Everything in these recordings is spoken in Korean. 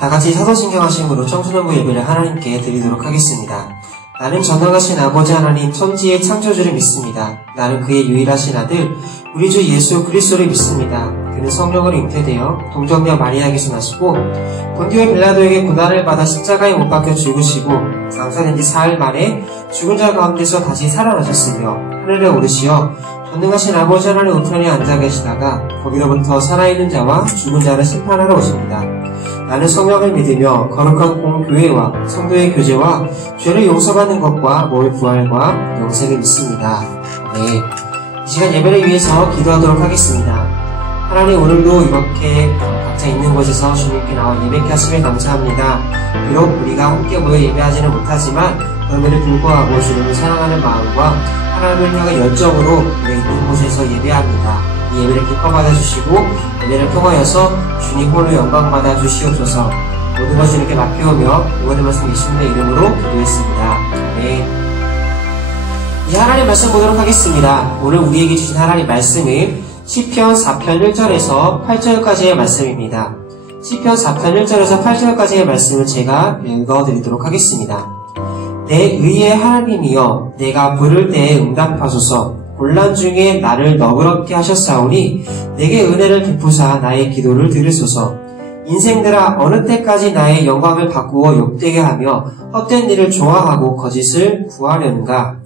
다같이 사도신경하심으로 청소년부 예배를 하나님께 드리도록 하겠습니다. 나는 전능하신 아버지 하나님 천지의 창조주를 믿습니다. 나는 그의 유일하신 아들 우리 주 예수 그리스도를 믿습니다. 그는 성령으로 잉태되어 동정녀 마리아에게서 나시고 본디오 빌라도에게 고난을 받아 십자가에 못 박혀 죽으시고 장사된 지 사흘 만에 죽은 자 가운데서 다시 살아나셨으며 하늘에 오르시어 전능하신 아버지 하나님 우편에 앉아 계시다가 거기로부터 살아있는 자와 죽은 자를 심판하러 오십니다. 나는 성령을 믿으며 거룩한 공교회와 성도의 교제와 죄를 용서받는 것과 몸의 부활과 영생을 믿습니다. 네, 이 시간 예배를 위해서 기도하도록 하겠습니다. 하나님, 오늘도 이렇게 각자 있는 곳에서 주님께 나와 예배케 하심에 감사합니다. 비록 우리가 함께 모여 예배하지는 못하지만 그럼에도 불구하고 주님을 사랑하는 마음과 하나님을 향한 열정으로 우리 있는 곳에서 예배합니다. 이 예배를 기뻐 받아주시고 예배를 통하여서 주님 홀로 영광 받아주시옵소서. 모든 것 주님께 맡겨오며 이번의 말씀 예수님의 이름으로 기도했습니다. 네. 이제 하나님 말씀 보도록 하겠습니다. 오늘 우리에게 주신 하나님 말씀은 시편 4편 1절에서 8절까지의 말씀입니다. 시편 4편 1절에서 8절까지의 말씀을 제가 읽어드리도록 하겠습니다. 내 의의 하나님이여 내가 부를 때에 응답하소서. 곤란 중에 나를 너그럽게 하셨사오니 내게 은혜를 베푸사 나의 기도를 들으소서. 인생들아 어느 때까지 나의 영광을 바꾸어 욕되게 하며 헛된 일을 좋아하고 거짓을 구하려는가.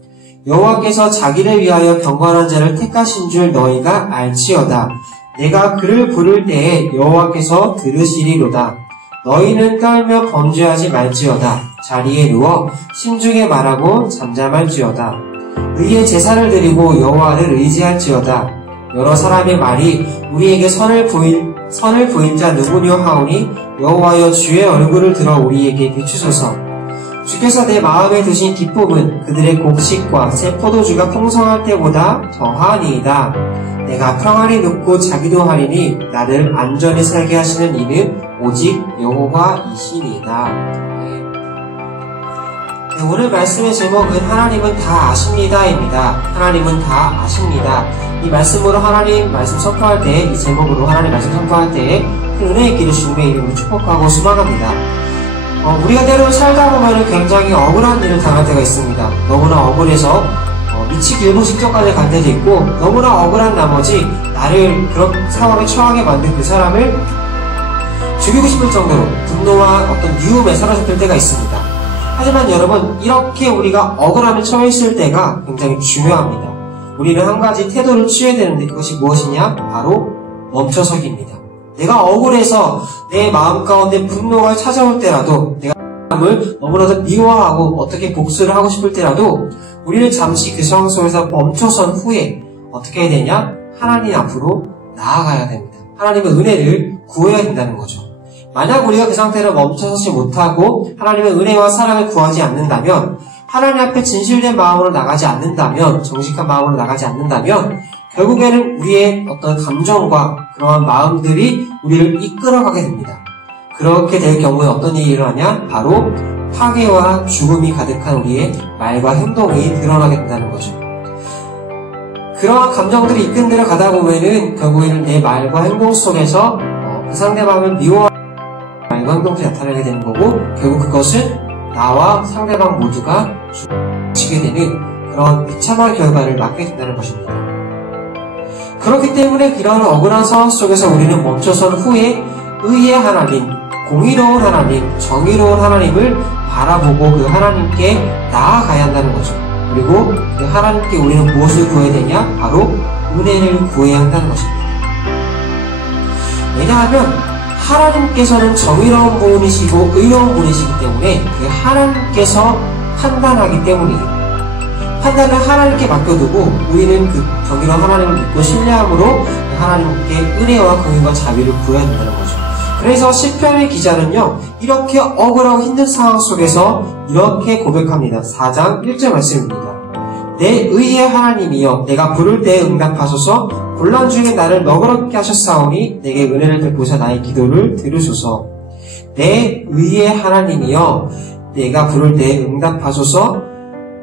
여호와께서 자기를 위하여 경건한 자를 택하신 줄 너희가 알지어다. 내가 그를 부를 때에 여호와께서 들으시리로다. 너희는 떨며 범죄하지 말지어다. 자리에 누워 심중에 말하고 잠잠할지어다. 의의 제사를 드리고 여호와를 의지할지어다. 여러 사람의 말이 우리에게 선을 보인 자 누구뇨 하오니 여호와여 주의 얼굴을 들어 우리에게 비추소서. 주께서 내 마음에 드신 기쁨은 그들의 곡식과 새 포도주가 풍성할 때보다 더하니이다. 내가 평안히 눕고 자기도 하리니 나를 안전히 살게 하시는 이는 오직 여호와이시니이다. 네, 오늘 말씀의 제목은 하나님은 다 아십니다입니다. 하나님은 다 아십니다. 이 말씀으로 하나님 말씀 선포할 때, 이 제목으로 하나님 말씀 선포할 때에 큰 은혜 있기를 주님의 이름으로 축복하고 소망합니다. 우리가 때로 살다 보면 굉장히 억울한 일을 당할 때가 있습니다. 너무나 억울해서 미치기 일보 직전까지 갈 때도 있고, 너무나 억울한 나머지 나를 그런 상황에 처하게 만든 그 사람을 죽이고 싶을 정도로 분노와 어떤 미움에 사로잡힐 때가 있습니다. 하지만 여러분, 이렇게 우리가 억울함에 처해 있을 때가 굉장히 중요합니다. 우리는 한 가지 태도를 취해야 되는데 그것이 무엇이냐? 바로 멈춰서기입니다. 내가 억울해서 내 마음 가운데 분노가 찾아올 때라도, 내가 사람을 너무나도 미워하고 어떻게 복수를 하고 싶을 때라도 우리는 잠시 그 상황 속에서 멈춰선 후에 어떻게 해야 되냐? 하나님 앞으로 나아가야 됩니다. 하나님의 은혜를 구해야 된다는 거죠. 만약 우리가 그 상태로 멈춰서지 못하고 하나님의 은혜와 사랑을 구하지 않는다면, 하나님 앞에 진실된 마음으로 나가지 않는다면, 정직한 마음으로 나가지 않는다면 결국에는 우리의 어떤 감정과 그러한 마음들이 우리를 이끌어가게 됩니다. 그렇게 될 경우에 어떤 일이 일어나냐? 바로 파괴와 죽음이 가득한 우리의 말과 행동이 드러나게 된다는 거죠. 그러한 감정들이 이끌어 가다 보면은 결국에는 내 말과 행동 속에서 그 상대방을 미워하는 말과 행동들이 나타나게 되는 거고, 결국 그것은 나와 상대방 모두가 죽게 되는 그런 비참한 결과를 맞게 된다는 것입니다. 그렇기 때문에 이러한 억울한 상황 속에서 우리는 멈춰선 후에 의의 하나님, 공의로운 하나님, 정의로운 하나님을 바라보고 그 하나님께 나아가야 한다는 거죠. 그리고 그 하나님께 우리는 무엇을 구해야 되냐? 바로 은혜를 구해야 한다는 것입니다. 왜냐하면 하나님께서는 정의로운 분이시고 의로운 분이시기 때문에 그 하나님께서 판단하기 때문이에요. 판단을 하나님께 맡겨두고 우리는 그 정의로운 하나님을 믿고 신뢰함으로 그 하나님께 은혜와 긍휼과 자비를 구해야 된다는 거죠. 그래서 시편의 기자는요, 이렇게 억울하고 힘든 상황 속에서 이렇게 고백합니다. 4장 1절 말씀입니다. 내 의의 하나님이여 내가 부를 때에 응답하소서. 곤란 중에 나를 너그럽게 하셨사오니 내게 은혜를 베푸사 나의 기도를 들으소서. 내 의의 하나님이여 내가 부를 때에 응답하소서.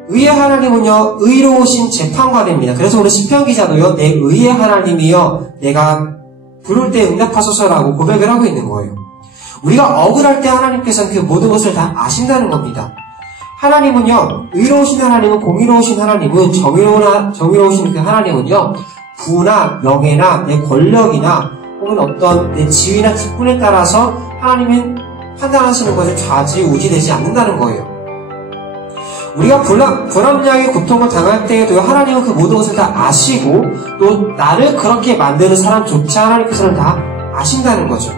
의의 하나님은요, 의로우신 재판관입니다. 그래서 우리 시편 기자도요, 내 의의 하나님이여 내가 부를 때 응답하소서라고 고백을 하고 있는 거예요. 우리가 억울할 때 하나님께서는 그 모든 것을 다 아신다는 겁니다. 하나님은요, 의로우신 하나님은, 공의로우신 하나님은, 정의로우신 그 하나님은요, 부나 명예나 내 권력이나 혹은 어떤 내 지위나 직분에 따라서 하나님은 판단하시는 것에 좌지우지되지 않는다는 거예요. 우리가 불합리하게 고통을 당할 때에도 하나님은 그 모든 것을 다 아시고 또 나를 그렇게 만드는 사람조차 하나님께서는 다 아신다는 거죠.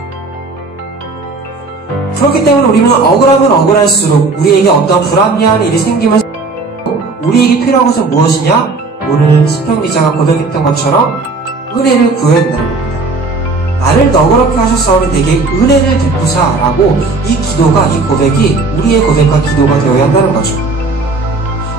그렇기 때문에 우리는 억울하면 억울할수록 우리에게 어떤 불합리한 일이 생기면 우리에게 필요한 것은 무엇이냐? 오늘 시편 기자가 고백했던 것처럼 은혜를 구해야 된다는 겁니다. 나를 너그럽게 하셨사오니 내게 은혜를 베푸사라고 이 기도가, 이 고백이 우리의 고백과 기도가 되어야 한다는 거죠.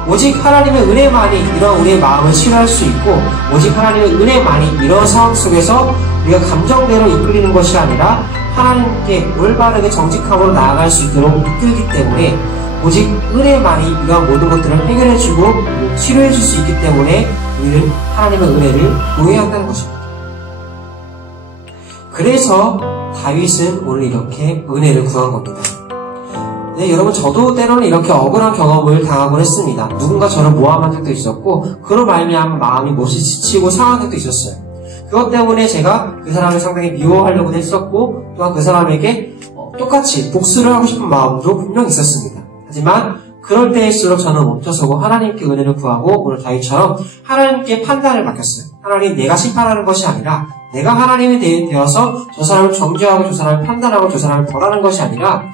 오직 하나님의 은혜만이 이런 우리의 마음을 치료할 수 있고, 오직 하나님의 은혜만이 이런 상황 속에서 우리가 감정대로 이끌리는 것이 아니라 하나님께 올바르게 정직함으로 나아갈 수 있도록 이끌기 때문에 오직 은혜만이 이러한 모든 것들을 해결해주고 치료해줄 수 있기 때문에 우리는 하나님의 은혜를 구해야 한다는 것입니다. 그래서 다윗은 오늘 이렇게 은혜를 구한 겁니다. 네, 여러분, 저도 때로는 이렇게 억울한 경험을 당하곤 했습니다. 누군가 저를 모함한 적도 있었고, 그로 말미암아 마음이 몹시 지치고 상한 적도 있었어요. 그것 때문에 제가 그 사람을 상당히 미워하려고도 했었고, 또한 그 사람에게 똑같이 복수를 하고 싶은 마음도 분명히 있었습니다. 하지만 그럴 때일수록 저는 멈춰서고 하나님께 은혜를 구하고, 오늘 다윗처럼 하나님께 판단을 맡겼어요. 하나님, 내가 심판하는 것이 아니라 내가 하나님이 되어서 저 사람을 정죄하고 저 사람을 판단하고 저 사람을 벌하는 것이 아니라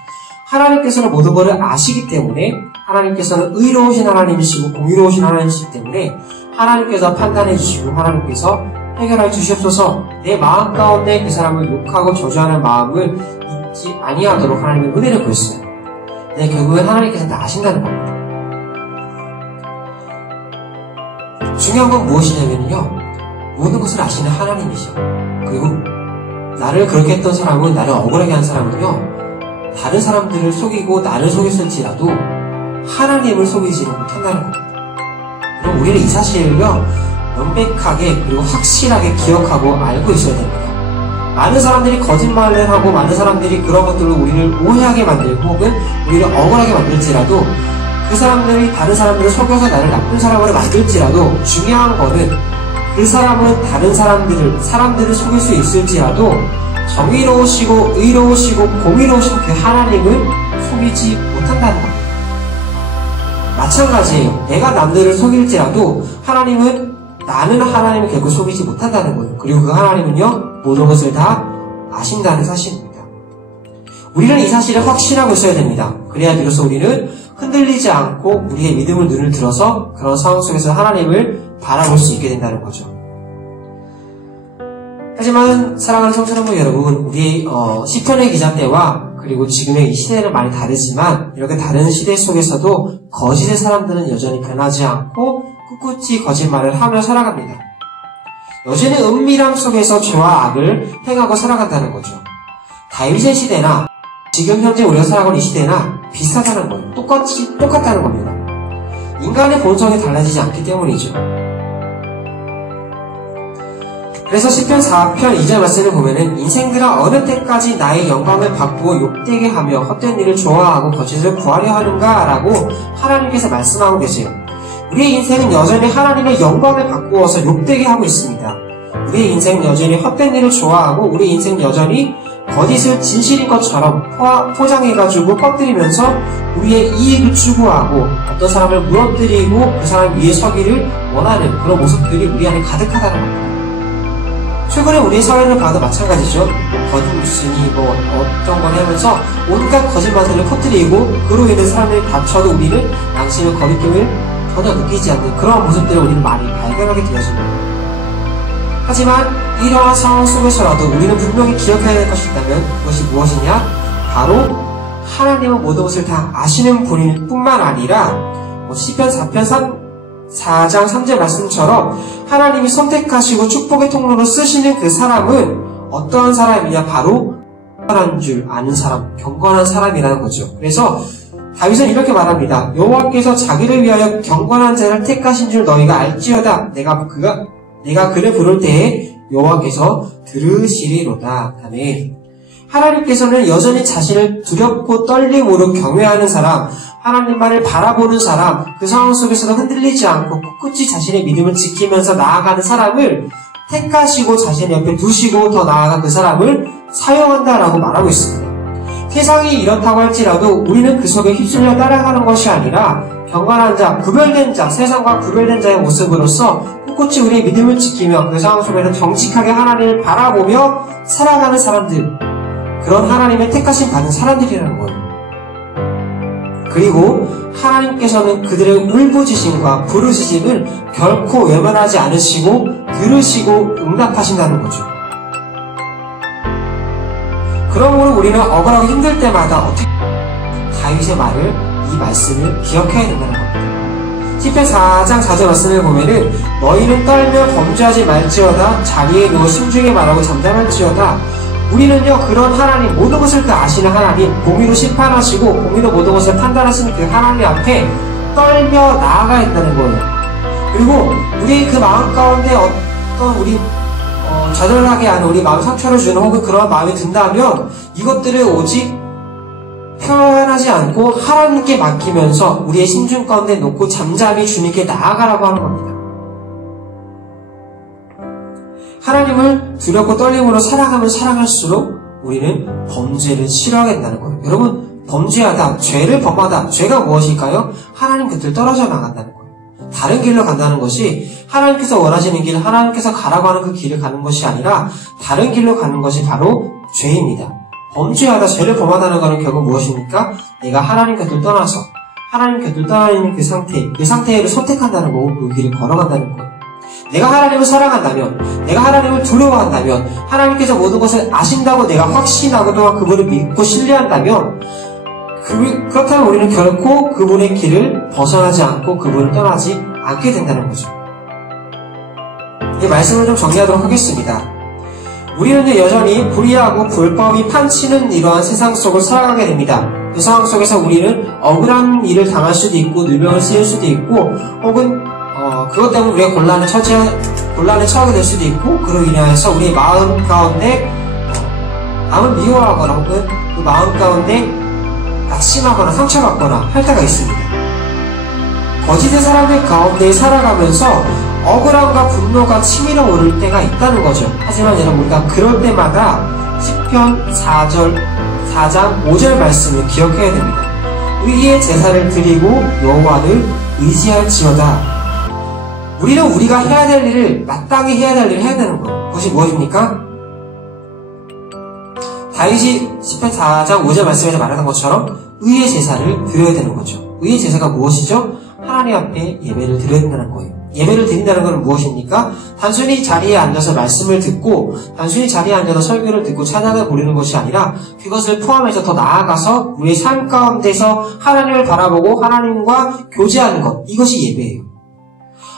하나님께서는 모든 것을 아시기 때문에, 하나님께서는 의로우신 하나님이시고 공의로우신 하나님이시기 때문에 하나님께서 판단해 주시고 하나님께서 해결해 주시옵소서. 내 마음 가운데 그 사람을 욕하고 저주하는 마음을 잊지 아니하도록 하나님의 은혜를 구했어요. 네, 결국엔 하나님께서 다 아신다는 겁니다. 중요한 건 무엇이냐면요, 모든 것을 아시는 하나님이죠. 그리고 나를 그렇게 했던 사람은, 나를 억울하게 한 사람은요, 다른 사람들을 속이고 나를 속였을지라도 하나님을 속이지는 못한다는 겁니다. 그럼 우리는 이 사실을요, 명백하게 그리고 확실하게 기억하고 알고 있어야 됩니다. 많은 사람들이 거짓말을 하고 많은 사람들이 그런 것들로 우리를 오해하게 만들고 혹은 우리를 억울하게 만들지라도, 그 사람들이 다른 사람들을 속여서 나를 나쁜 사람으로 만들지라도 중요한 거는 그 사람은 다른 사람들을 속일 수 있을지라도 정의로우시고 의로우시고 공의로우신 그 하나님을 속이지 못한다는 겁니다. 마찬가지예요. 내가 남들을 속일지라도 나는 하나님을 결코 속이지 못한다는 거예요. 그리고 그 하나님은요, 모든 것을 다 아신다는 사실입니다. 우리는 이 사실을 확신하고 있어야 됩니다. 그래야 비로소 우리는 흔들리지 않고 우리의 믿음을 눈을 들어서 그런 상황 속에서 하나님을 바라볼 수 있게 된다는 거죠. 하지만 사랑하는 청소년부 여러분, 우리 시편의 기자 때와 그리고 지금의 이 시대는 많이 다르지만, 이렇게 다른 시대 속에서도 거짓의 사람들은 여전히 변하지 않고 꿋꿋이 거짓말을 하며 살아갑니다. 여전히 은밀함 속에서 죄와 악을 행하고 살아간다는 거죠. 다윗의 시대나 지금 현재 우리가 살아가는 이 시대나 비슷하다는 거예요. 똑같다는 겁니다. 인간의 본성이 달라지지 않기 때문이죠. 그래서 시편 4편 2절 말씀을 보면은, 인생들아 어느 때까지 나의 영광을 바꾸고 욕되게 하며 헛된 일을 좋아하고 거짓을 구하려 하는가? 라고 하나님께서 말씀하고 계세요. 우리의 인생은 여전히 하나님의 영광을 바꾸어서 욕되게 하고 있습니다. 우리의 인생은 여전히 헛된 일을 좋아하고, 우리의 인생은 여전히 거짓을 진실인 것처럼 포장해가지고 퍼뜨리면서 우리의 이익을 추구하고 어떤 사람을 무너뜨리고 그 사람 위에 서기를 원하는 그런 모습들이 우리 안에 가득하다는 겁니다. 최근에 우리 사회를 봐도 마찬가지죠. 거짓 뉴스니 어떤 걸 하면서 온갖 거짓말들을 퍼뜨리고 그로 인해 사람들이 다쳐도 우리는 양심의 거리낌을 전혀 느끼지 않는 그런 모습들을 우리는 많이 발견하게 되어집니다. 하지만 이러한 상황 속에서라도 우리는 분명히 기억해야 될 것이 있다면 그것이 무엇이냐? 바로 하나님은 모든 것을 다 아시는 분일 뿐만 아니라 시편 4장 3절 말씀처럼 하나님이 선택하시고 축복의 통로로 쓰시는 그 사람은 어떠한 사람이냐? 바로 경건한 줄 아는 사람, 경건한 사람이라는 거죠. 그래서 다윗은 이렇게 말합니다. 여호와께서 자기를 위하여 경건한 자를 택하신 줄 너희가 알지어다. 내가 그를 부를 때에 여호와께서 들으시리로다. 아멘. 하나님께서는 여전히 자신을 두렵고 떨림으로 경외하는 사람, 하나님만을 바라보는 사람, 그 상황 속에서도 흔들리지 않고 꿋꿋이 자신의 믿음을 지키면서 나아가는 사람을 택하시고 자신의 옆에 두시고 더 나아가 그 사람을 사용한다라고 말하고 있습니다. 세상이 이렇다고 할지라도 우리는 그 속에 휩쓸려 따라가는 것이 아니라 경건한 자, 구별된 자, 세상과 구별된 자의 모습으로서 꿋꿋이 우리의 믿음을 지키며 그 상황 속에서 정직하게 하나님을 바라보며 살아가는 사람들, 그런 하나님의 택하심 받은 사람들이라는 거예요. 그리고 하나님께서는 그들의 울부짖음과 부르짖음을 결코 외면하지 않으시고 들으시고 응답하신다는 거죠. 그러므로 우리는 억울하고 힘들 때마다 어떻게 다윗의 말을, 이 말씀을 기억해야 된다는 겁니다. 시편 4장 4절 말씀을 보면은 너희는 떨며 범죄하지 말지어다 자리에 누워 심중에 말하고 잠잠할지어다. 우리는요, 그런 하나님, 모든 것을 그 아시는 하나님, 공의로 심판하시고 공의로 모든 것을 판단하시는 그 하나님 앞에 떨며 나아가야 된다는 거예요. 그리고 우리의 그 마음 가운데 어떤 우리 좌절하게 하는, 우리 마음 상처를 주는 혹은 그런 마음이 든다면 이것들을 오직 표현하지 않고 하나님께 맡기면서 우리의 심중 가운데 놓고 잠잠히 주님께 나아가라고 하는 겁니다. 하나님을 두렵고 떨림으로 살아가면 살아갈수록 우리는 범죄를 싫어하게 된다는 거예요. 여러분, 범죄하다, 죄를 범하다, 죄가 무엇일까요? 하나님 곁을 떨어져 나간다는 거예요. 다른 길로 간다는 것이 하나님께서 원하시는 길, 하나님께서 가라고 하는 그 길을 가는 것이 아니라 다른 길로 가는 것이 바로 죄입니다. 범죄하다, 죄를 범하다는 것은 결국 무엇입니까? 내가 하나님 곁을 떠나서 하나님 곁을 떠나는 그 상태를 선택한다는 거고 그 길을 걸어간다는 거예요. 내가 하나님을 사랑한다면, 내가 하나님을 두려워한다면, 하나님께서 모든 것을 아신다고 내가 확신하고 또한 그분을 믿고 신뢰한다면, 그렇다면 우리는 결코 그분의 길을 벗어나지 않고 그분을 떠나지 않게 된다는 거죠. 이 말씀을 좀 정리하도록 하겠습니다. 우리는 여전히 불의하고 불법이 판치는 이러한 세상 속을 살아가게 됩니다. 그 상황 속에서 우리는 억울한 일을 당할 수도 있고 누명을 쓰일 수도 있고 혹은 그것 때문에 우리가 곤란에 처하게 될 수도 있고 그로 인하여서 우리의 마음 가운데 남을 미워하거나 혹은 그 마음 가운데 낙심하거나 상처받거나 할 때가 있습니다. 거짓의 사람들 가운데 살아가면서 억울함과 분노가 치밀어 오를 때가 있다는 거죠. 하지만 여러분, 우리가 그럴 때마다 시편 4장 5절 말씀을 기억해야 됩니다. 의의 제사를 드리고 여호와를 의지할지어다. 우리는 우리가 해야 될 일을, 마땅히 해야 될 일을 해야 되는 거예요. 그것이 무엇입니까? 다윗이 시편 4장 5절 말씀에서 말하는 것처럼 의의 제사를 드려야 되는 거죠. 의의 제사가 무엇이죠? 하나님 앞에 예배를 드려야 된다는 거예요. 예배를 드린다는 것은 무엇입니까? 단순히 자리에 앉아서 말씀을 듣고 단순히 자리에 앉아서 설교를 듣고 찬양을 부르는 것이 아니라 그것을 포함해서 더 나아가서 우리의 삶 가운데서 하나님을 바라보고 하나님과 교제하는 것, 이것이 예배예요.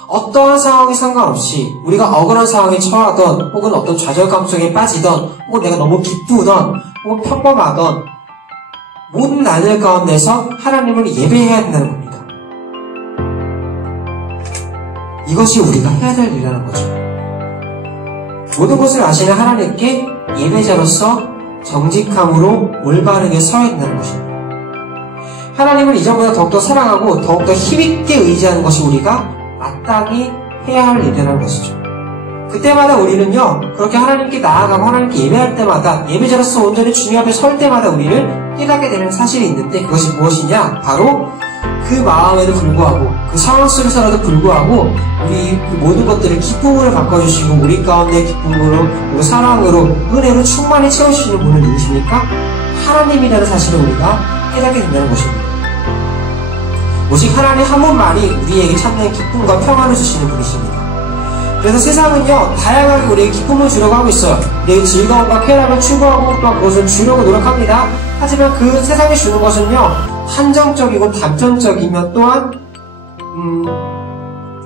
어떠한 상황에 상관없이 우리가 억울한 상황에 처하던 혹은 어떤 좌절감 속에 빠지던 혹은 내가 너무 기쁘던 혹은 평범하던 모든 날들 가운데서 하나님을 예배해야 된다는 겁니다. 이것이 우리가 해야 될 일이라는 거죠. 모든 것을 아시는 하나님께 예배자로서 정직함으로 올바르게 서야 된다는 것입니다. 하나님을 이전보다 더욱더 사랑하고 더욱더 힘있게 의지하는 것이 우리가 마땅히 해야 할 일이라는 것이죠. 그때마다 우리는요, 그렇게 하나님께 나아가고 하나님께 예배할 때마다, 예배자로서 온전히 주님 앞에 설 때마다 우리를 깨닫게 되는 사실이 있는데 그것이 무엇이냐? 바로 그 마음에도 불구하고, 그 상황 속에서라도 불구하고 우리 그 모든 것들을 기쁨으로 바꿔주시고 우리 가운데 기쁨으로, 그리고 사랑으로, 은혜로 충만히 채워주시는 분은 누구십니까? 하나님이라는 사실을 우리가 깨닫게 된다는 것입니다. 오직 하나님 한 분만이 우리에게 참된 기쁨과 평안을 주시는 분이십니다. 그래서 세상은요, 다양하게 우리에게 기쁨을 주려고 하고 있어요. 우리에게 즐거움과 쾌락을 추구하고 또 그것을 주려고 노력합니다. 하지만 그 세상이 주는 것은요, 한정적이고 단편적이며 또한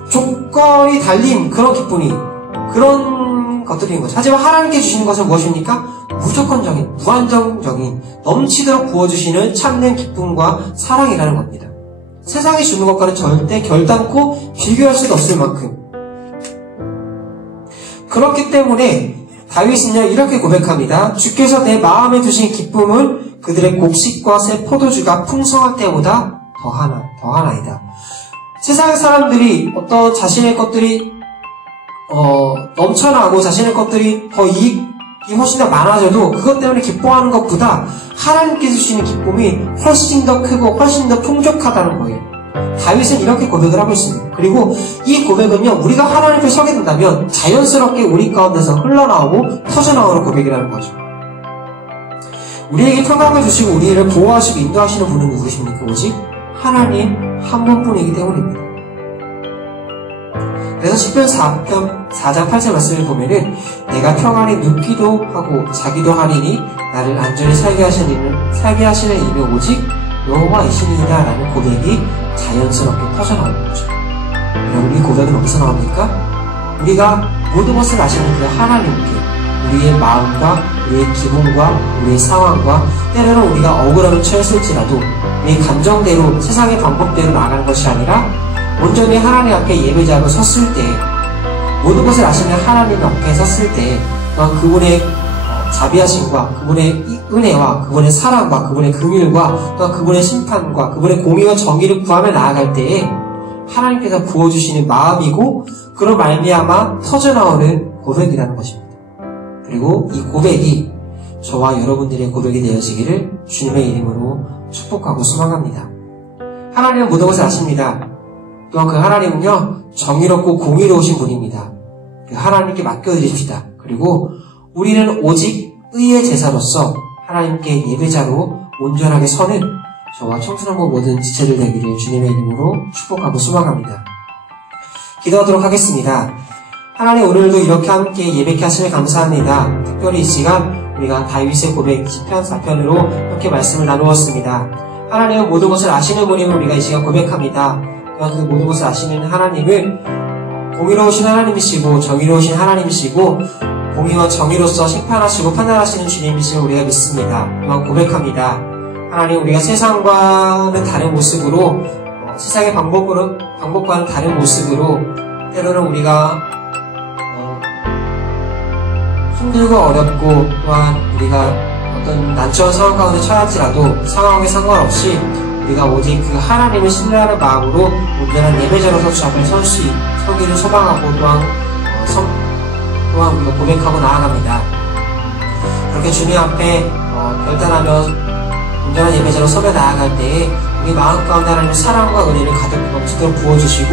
조건이 달린 그런 기쁨이, 그런 것들인 거죠. 하지만 하나님께 주시는 것은 무엇입니까? 무조건적인, 무한정적인, 넘치도록 부어주시는 참된 기쁨과 사랑이라는 겁니다. 세상이 주는 것과는 절대 결단코 비교할 수도 없을 만큼. 그렇기 때문에 다윗은요 이렇게 고백합니다. 주께서 내 마음에 두신 기쁨은 그들의 곡식과 새 포도주가 풍성할 때보다 더하나이다. 세상 사람들이 어떤 자신의 것들이 넘쳐나고 자신의 것들이 더 이익이 훨씬 더 많아져도 그것 때문에 기뻐하는 것보다 하나님께서 주시는 기쁨이 훨씬 더 크고 훨씬 더 풍족하다는 거예요. 다윗은 이렇게 고백을 하고 있습니다. 그리고 이 고백은요, 우리가 하나님 앞에 서게 된다면 자연스럽게 우리 가운데서 흘러나오고 터져나오는 고백이라는 거죠. 우리에게 평강을 주시고 우리를 보호하시고 인도하시는 분은 누구십니까? 오직 하나님 한 분뿐이기 때문입니다. 그래서 시편 4장 8절 말씀을 보면은 내가 평안히 눕기도 하고 자기도 하리니 나를 안전히 살게 하시는 이는 오직 여호와이시니이다 라는 고백이 자연스럽게 터져나오는 거죠. 여러분, 이 고백은 어디서 나옵니까? 우리가 모든 것을 아시는 그 하나님께 우리의 마음과 우리의 기분과 우리의 상황과 때로는 우리가 억울함에 처했을지라도 우리의 감정대로 세상의 방법대로 나가는 것이 아니라 온전히 하나님 앞에 예배자로 섰을 때, 모든 것을 아시는 하나님 앞에 섰을 때 그분의 자비하심과 그분의 은혜와 그분의 사랑과 그분의 긍휼과 또 그분의 심판과 그분의 공의와 정의를 구하며 나아갈 때에 하나님께서 부어주시는 마음이고 그런 말미암아 터져나오는 고백이라는 것입니다. 그리고 이 고백이 저와 여러분들의 고백이 되어지기를 주님의 이름으로 축복하고 소망합니다. 하나님은 모든 것을 아십니다. 또한 그 하나님은요 정의롭고 공의로우신 분입니다. 그 하나님께 맡겨드립시다. 그리고 우리는 오직 의의 제사로서 하나님께 예배자로 온전하게 서는 저와 청소년부 모든 지체들 되기를 주님의 이름으로 축복하고 소망합니다. 기도하도록 하겠습니다. 하나님, 오늘도 이렇게 함께 예배케 하시며 감사합니다. 특별히 이 시간 우리가 다윗의 고백 시편 4편으로 함께 말씀을 나누었습니다. 하나님은 모든 것을 아시는 분임을 우리가 이 시간 고백합니다. 또한 그 모든 것을 아시는 하나님은 공의로우신 하나님이시고 정의로우신 하나님이시고 공의와 정의로서 심판하시고 판단하시는 주님이심을 우리가 믿습니다. 또한 고백합니다. 하나님, 우리가 세상과는 다른 모습으로 세상의 방법과는 다른 모습으로 때로는 우리가 힘들고 어렵고 또한 우리가 어떤 난처한 상황 가운데 처할지라도 상황에 상관없이 우리가 오직 그 하나님을 신뢰하는 마음으로 온전한 예배자로서 주 앞에 서기를 소망하고 또한 우리가 고백하고 나아갑니다. 그렇게 주님 앞에 결단하며 온전한 예배자로 서며 나아갈 때에 우리 마음 가운데 하나님의 사랑과 은혜를 가득 넘치도록 부어주시고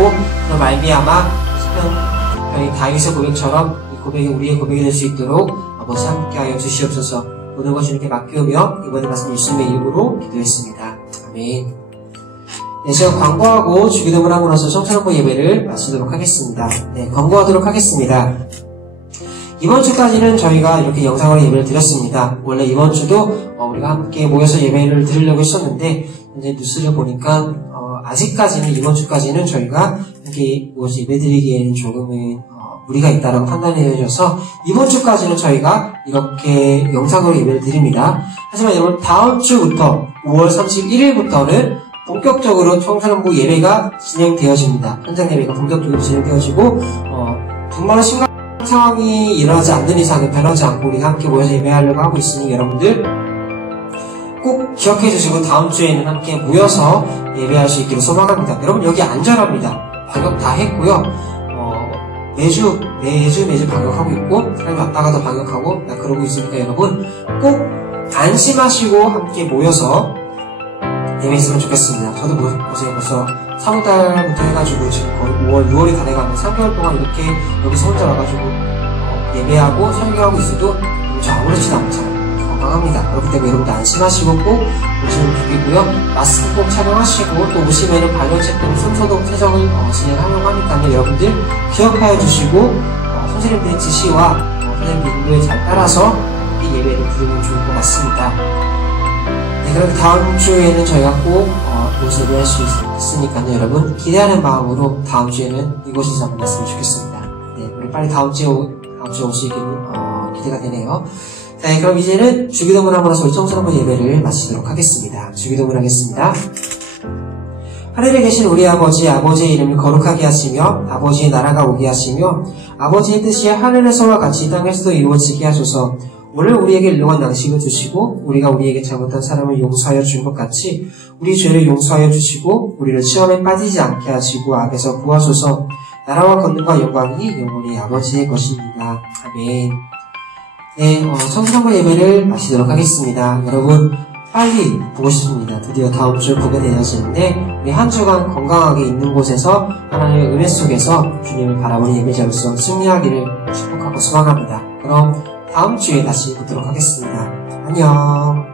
그런 말미암아 시편 다윗의 고백처럼 이 고백이 우리의 고백이 될 수 있도록 아버지 함께하여 주시옵소서. 모든 것을 이렇게 맡기오며 이번에 말씀 예수님의 이름으로 기도했습니다. 아멘. 네, 제가 광고하고 주기도문을 하고 나서 청소년부 예배를 마치도록 하겠습니다. 네, 광고하도록 하겠습니다. 이번 주까지는 저희가 이렇게 영상으로 예배를 드렸습니다. 원래 이번 주도 우리가 함께 모여서 예배를 드리려고 했었는데 이제 뉴스를 보니까 아직까지는 이번 주까지는 저희가 이렇게 모여서 예배 드리기에는 조금은 무리가 있다라고 판단이 되어져서 이번 주까지는 저희가 이렇게 영상으로 예배를 드립니다. 하지만 여러분, 다음 주부터 5월 31일부터는 본격적으로 청소년부 예배가 진행되어집니다. 현장 예배가 본격적으로 진행되어지고 정말 심각한 상황이 일어나지 않는 이상은 변하지 않고 우리가 함께 모여서 예배하려고 하고 있으니 여러분들 꼭 기억해 주시고 다음 주에는 함께 모여서 예배할 수 있기를 소망합니다. 여러분, 여기 안전합니다. 방역 다 했고요. 매주 방역하고 있고 사람이 왔다가도 방역하고 그러고 있으니까 여러분 꼭 안심하시고 함께 모여서 예배했으면 좋겠습니다. 저도 보세요. 벌써 3월달부터 해가지고 지금 거의 5월, 6월이 다 돼가면 3개월 동안 이렇게 여기서 혼자 와가지고 예배하고 설교하고 있어도 저 아무렇지도 않잖아요. 건강합니다. 그렇기 때문에 여러분도 안심하시고 꼭 오시면 좋겠고요. 마스크 꼭 착용하시고 또 오시면은 발열체 때문에 손소독 세정을 진행하려고 하니까요. 여러분들 기억하여 주시고 선생님들의 지시와 선생님들 인도에 잘 따라서 이 예배를 드리면 좋을 것 같습니다. 네, 그럼 다음 주에는 저희가 꼭 이곳에 예배할 수 있으니까요. 여러분 기대하는 마음으로 다음 주에는 이곳에서 만났으면 좋겠습니다. 네, 우리 빨리 다음 주에 오시길 기대가 되네요. 네, 그럼 이제는 주기도문 함으로써 청소년부 예배를 마치도록 하겠습니다. 주기도문 하겠습니다. 하늘에 계신 우리 아버지, 아버지의 이름을 거룩하게 하시며 아버지의 나라가 오게 하시며 아버지의 뜻이 하늘에서와 같이 땅에서도 이루어지게 하소서. 오늘 우리에게 일용할 양식을 주시고 우리가 우리에게 잘못한 사람을 용서하여 준 것 같이 우리 죄를 용서하여 주시고 우리를 시험에 빠지지 않게 하시고 악에서 구하소서. 나라와 권능과 영광이 영원히 아버지의 것입니다. 아멘. 네, 청소년부 예배를 마치도록 하겠습니다. 여러분 빨리 보고 싶습니다. 드디어 다음 주에 보게 되어지는데 우리 한 주간 건강하게 있는 곳에서 하나님의 은혜 속에서 주님을 바라보는 예배자로서 승리하기를 축복하고 소망합니다. 그럼 다음 주에 다시 보도록 하겠습니다. 안녕.